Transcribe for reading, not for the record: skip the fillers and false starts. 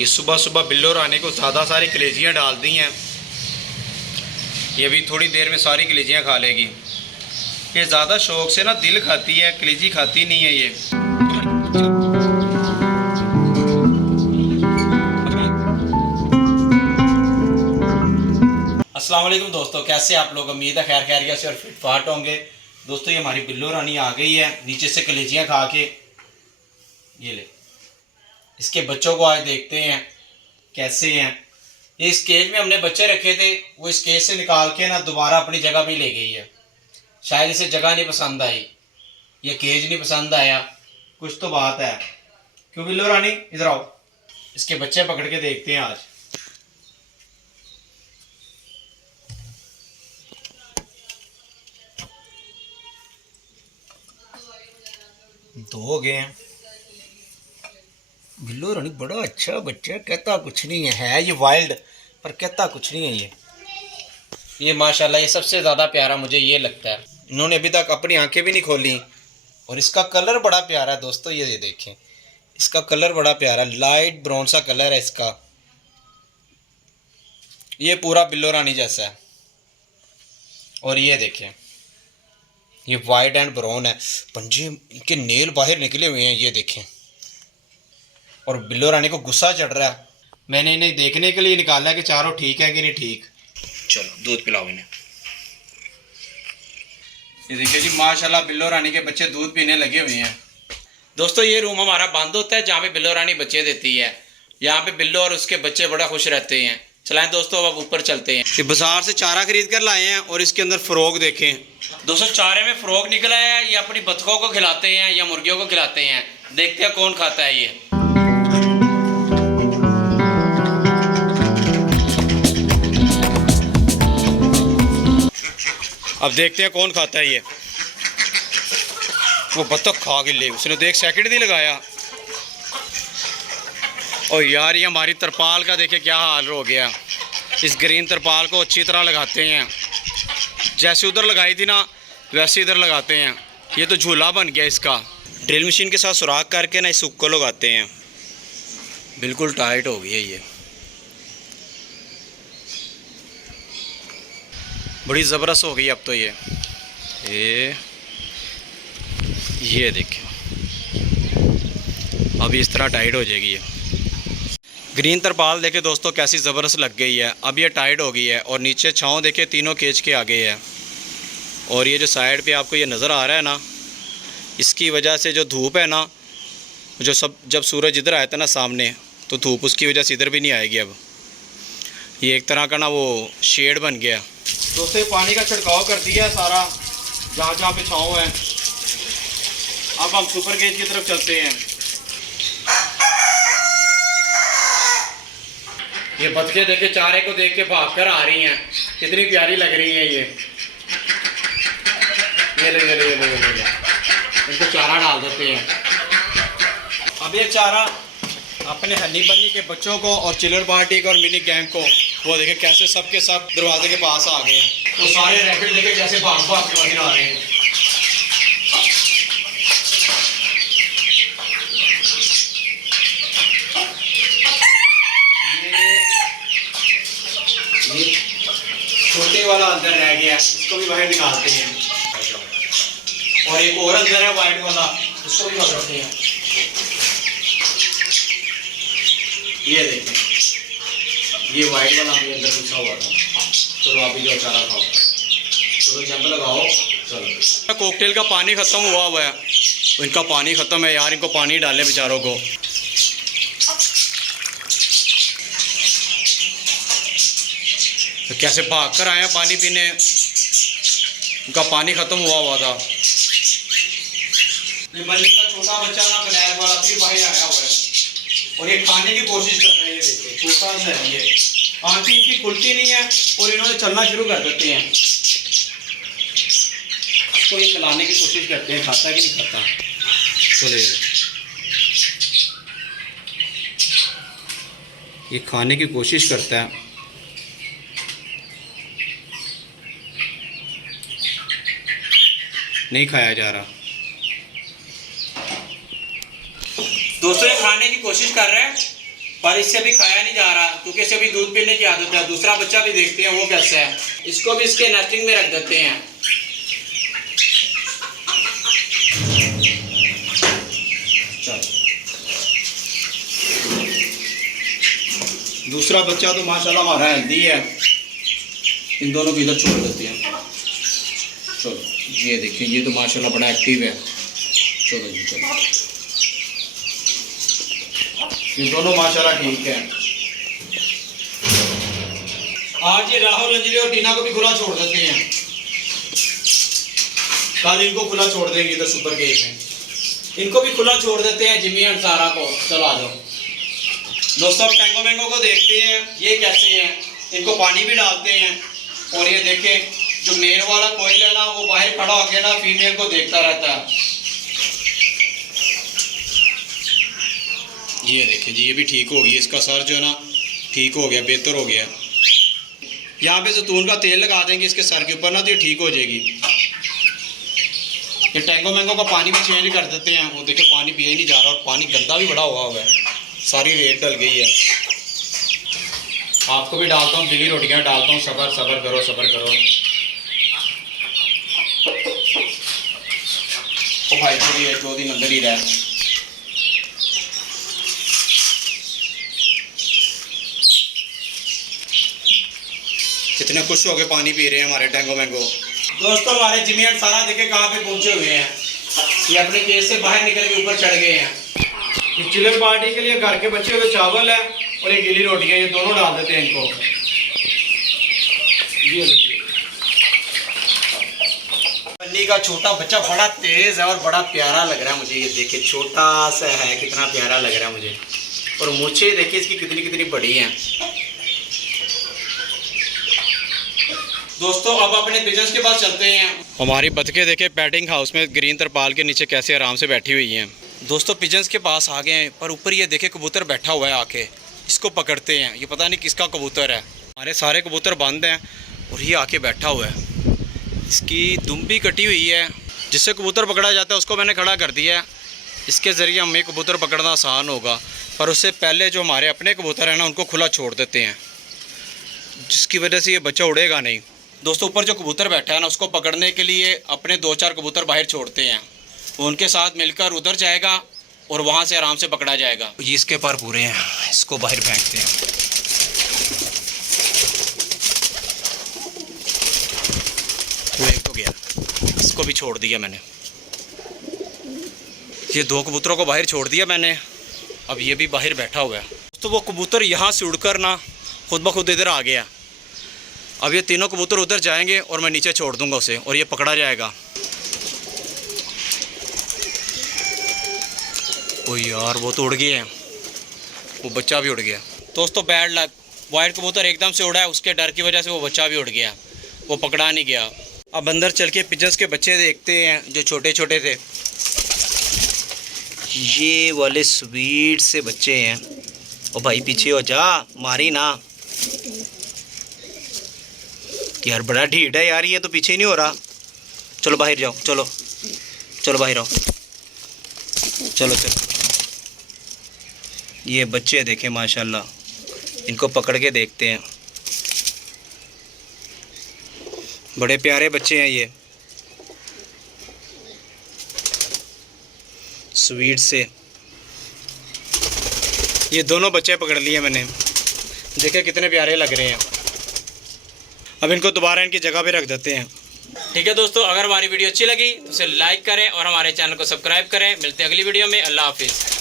ये सुबह सुबह बिल्लो रानी को ज़्यादा सारी कलेजियाँ डाल दी हैं। ये भी थोड़ी देर में सारी कलेजियाँ खा लेगी। ये ज़्यादा शौक से ना दिल खाती है, कलेजी खाती नहीं है ये। अस्सलाम वालेकुम दोस्तों, कैसे आप लोग? उम्मीद है खैर खैरियत से और फिट फाट होंगे। दोस्तों, ये हमारी बिल्लो रानी आ गई है नीचे से कलेजियाँ खा के। ये ले, इसके बच्चों को आज देखते हैं कैसे हैं। ये इस केज में हमने बच्चे रखे थे, वो इस केज से निकाल के ना दोबारा अपनी जगह पे ले गई है। शायद इसे जगह नहीं पसंद आई, ये केज नहीं पसंद आया, कुछ तो बात है। क्यों बिल्लो रानी, इधर आओ, इसके बच्चे पकड़ के देखते हैं आज। दो हो गए हैं। बिल्लो रानी बड़ा अच्छा बच्चा, कहता कुछ नहीं है ये वाइल्ड, पर कहता कुछ नहीं है ये माशाल्लाह। ये सबसे ज़्यादा प्यारा मुझे ये लगता है। इन्होंने अभी तक अपनी आंखें भी नहीं खोली। और इसका कलर बड़ा प्यारा है दोस्तों, ये देखें, इसका कलर बड़ा प्यारा, लाइट ब्राउन सा कलर है इसका। ये पूरा बिल्लो रानी जैसा है। और ये देखें, ये वाइट एंड ब्राउन है, पंजे इनके नेल बाहर निकले हुए हैं, ये देखें। और बिल्लो रानी को गुस्सा चढ़ रहा है। मैंने इन्हें देखने के लिए निकाला कि चारों ठीक है कि नहीं ठीक। चलो दूध पिलाओ इन्हें। ये देखिए जी, माशाल्लाह बिल्लो रानी के बच्चे दूध पीने लगे हुए हैं। दोस्तों, ये रूम हमारा बंद होता है जहाँ पे बिल्लो रानी बच्चे देती है। यहाँ पे बिल्लो और उसके बच्चे बड़ा खुश रहते हैं। चलाएं दोस्तों, अब ऊपर चलते हैं। ये बाजार से चारा खरीद कर लाए हैं और इसके अंदर फ्रोग देखें दोस्तों। चारे में फ्रोग निकला है। ये अपनी बतखों को खिलाते हैं या मुर्गियों को खिलाते हैं। देखते हैं कौन खाता है ये। अब देखते हैं कौन खाता है ये। वो बतख खा के ले, उसने तो 1 सेकंड नहीं लगाया। और यार, ये हमारी तरपाल का देखिए क्या हाल हो गया। इस ग्रीन तरपाल को अच्छी तरह लगाते हैं, जैसे उधर लगाई थी ना वैसे इधर लगाते हैं। ये तो झूला बन गया इसका। ड्रिल मशीन के साथ सुराख करके ना इस हुक को लगाते हैं। बिल्कुल टाइट हो गई है ये, बड़ी ज़बरदस्त हो गई अब तो ये देखिए, अब इस तरह टाइट हो जाएगी ये। ग्रीन तरपाल देखे दोस्तों कैसी ज़बरदस्त लग गई है। अब ये टाइट हो गई है और नीचे छाँव देखे तीनों केज के आगे है। और ये जो साइड पे आपको ये नज़र आ रहा है ना, इसकी वजह से जो धूप है ना, जब सूरज इधर आया था ना सामने, तो धूप उसकी वजह से इधर भी नहीं आएगी। अब ये एक तरह का ना वो शेड बन गया। दोस्तों, पानी का छिड़काव कर दिया है सारा जहाँ जहाँ पे छाँव है। अब हम सुपर केज की तरफ चलते हैं। ये बतखें देखे चारे को देख के भाग कर आ रही हैं, कितनी प्यारी लग रही है ये ले इनको चारा डाल देते हैं। अब ये चारा अपने हनी बन्नी के बच्चों को और चिल्लर पार्टी को और मिनी गैंग को, वो देखे कैसे सबके सब दरवाजे के पास आ गए हैं। वो सारे रैकेट देखे कैसे भाग भाग के बाहर आ रहे हैं। ये छोटे वाला अंदर रह गया, इसको भी बाहर निकालते हैं। और एक और अंदर है वाइट वाला, उसको भी पकड़ते हैं। ये देखें, ये वाइट वाला हमें अंदर घुसा हुआ था। चलो आप भी जो चारा खाओ, चलो जंप लगाओ। चलो, कॉकटेल का पानी ख़त्म हुआ है, इनका पानी ख़त्म है यार, इनको पानी डालें बेचारों को। तो कैसे भाग कर आए हैं पानी पीने, इनका पानी ख़त्म हुआ था। ये बल्ली का छोटा बच्चा ना ब्लैक वाला फिर बाहर आया हुआ है और ये खाने की कोशिश कर रहे हैं। ये देखिए छोटा सा है ये, आंखें इनकी खुलती नहीं है और इन्होंने चलना शुरू कर देते हैं। इसको ये खिलाने की कोशिश करते हैं, खाता कि नहीं खाता। चले, ये खाने की कोशिश करता है। नहीं खाया जा रहा। दोस्तों, ये खाने की कोशिश कर रहे हैं पर इससे अभी खाया नहीं जा रहा क्योंकि इसे अभी दूध पीने की आदत है। दूसरा बच्चा भी देखते हैं वो कैसा है। इसको भी इसके नेस्टिंग में रख देते हैं। दूसरा बच्चा तो माशाल्लाह हमारा हेल्दी है। इन दोनों को इधर छोड़ देते हैं। चलो ये देखिए, ये तो माशाल्लाह बड़ा एक्टिव है। चलो जी चलो, ये दोनों माशाल्लाह ठीक है। आज ये राहुल, अंजलि और टीना को भी खुला छोड़ देते हैं। कल इनको खुला छोड़ देंगे इधर सुपर केज में। इनको भी खुला छोड़ देते हैं, जिमी एंड सारा को। चलो आ जाओ दोस्तों, अब टैंगो मैंगो को देखते हैं ये कैसे हैं। इनको पानी भी डालते हैं। और ये देखें, जो मेल वाला कोयल है ना, वो बाहर खड़ा होकर ना फीमेल को देखता रहता है। ये देखिए जी, ये भी ठीक हो गई। इसका सर जो है ना ठीक हो गया, बेहतर हो गया। यहाँ पे जैतून का तेल लगा देंगे इसके सर के ऊपर ना, तो ये ठीक हो जाएगी। ये टैंगो मैंगो का पानी भी चेंज कर देते हैं। वो देखिए पानी पिया ही नहीं जा रहा, और पानी गंदा भी बड़ा हुआ है। सारी रेत डल गई है। आपको भी डालता हूँ, गिली रोटियाँ डालता हूँ। सब्र सब्र करो, सब्र करो। ओ भाई तो ये 2 दिन अंदर ही रहा। कितने खुश हो के पानी पी रहे हैं हमारे टैंगो मैंगो। दोस्तों हमारे जिमी एंड सारा देखे कहाँ पे पहुंचे हुए हैं। ये अपने केस से बाहर निकल के ऊपर चढ़ गए हैं। चिकन पार्टी के लिए घर के बचे हुए चावल है और ये गिली रोटियाँ, ये दोनों डाल देते हैं इनको। ये बन्नी का छोटा बच्चा बड़ा तेज है और बड़ा प्यारा लग रहा है मुझे। ये देखिए छोटा सा है, कितना प्यारा लग रहा है मुझे। और मूंछें देखिए इसकी कितनी कितनी बड़ी हैं। दोस्तों अब अपने पिजन्स के पास चलते हैं। हमारी बतखें देखे पैडिंग हाउस में ग्रीन तरपाल के नीचे कैसे आराम से बैठी हुई हैं। दोस्तों पिजन्स के पास आ गए हैं, पर ऊपर ये देखे कबूतर बैठा हुआ है। आके इसको पकड़ते हैं। ये पता नहीं किसका कबूतर है। हमारे सारे कबूतर बंद हैं और ये आके बैठा हुआ है। इसकी दुम भी कटी हुई है। जिससे कबूतर पकड़ा जाता है उसको मैंने खड़ा कर दिया है। इसके ज़रिए हमें कबूतर पकड़ना आसान होगा। पर उससे पहले जो हमारे अपने कबूतर हैं ना, उनको खुला छोड़ देते हैं, जिसकी वजह से ये बच्चा उड़ेगा नहीं। दोस्तों ऊपर जो कबूतर बैठा है ना, उसको पकड़ने के लिए अपने 2-4 कबूतर बाहर छोड़ते हैं। वो उनके साथ मिलकर उधर जाएगा और वहाँ से आराम से पकड़ा जाएगा। ये इसके पर पूरे हैं, इसको बाहर फेंकते हैं। वो एक तो गया, इसको भी छोड़ दिया मैंने। ये 2 कबूतरों को बाहर छोड़ दिया मैंने। अब ये भी बाहर बैठा हुआ है। तो वो कबूतर यहाँ से उड़कर ना खुद ब खुद इधर आ गया। अब ये तीनों कबूतर उधर जाएंगे और मैं नीचे छोड़ दूंगा उसे, और ये पकड़ा जाएगा। ओ यार वो तो उड़ गए हैं, वो बच्चा भी उड़ गया। दोस्तों बैड लक, वाइट कबूतर एकदम से उड़ा है। उसके डर की वजह से वो बच्चा भी उड़ गया, वो पकड़ा नहीं गया। अब अंदर चल के पिजन्स के बच्चे देखते हैं जो छोटे छोटे थे। ये वाले स्वीट से बच्चे हैं। ओ भाई पीछे हो जा, मारी ना यार, बड़ा ढीठ है यार, ये तो पीछे ही नहीं हो रहा। चलो बाहर जाओ, चलो चलो बाहर आओ, चलो चलो। ये बच्चे देखें माशाल्लाह, इनको पकड़ के देखते हैं। बड़े प्यारे बच्चे हैं ये, स्वीट से। ये दोनों बच्चे पकड़ लिए मैंने, देखे कितने प्यारे लग रहे हैं। अब इनको दोबारा इनकी जगह पे रख देते हैं। ठीक है दोस्तों, अगर हमारी वीडियो अच्छी लगी तो उसे लाइक करें और हमारे चैनल को सब्सक्राइब करें। मिलते हैं अगली वीडियो में। अल्लाह हाफिज़।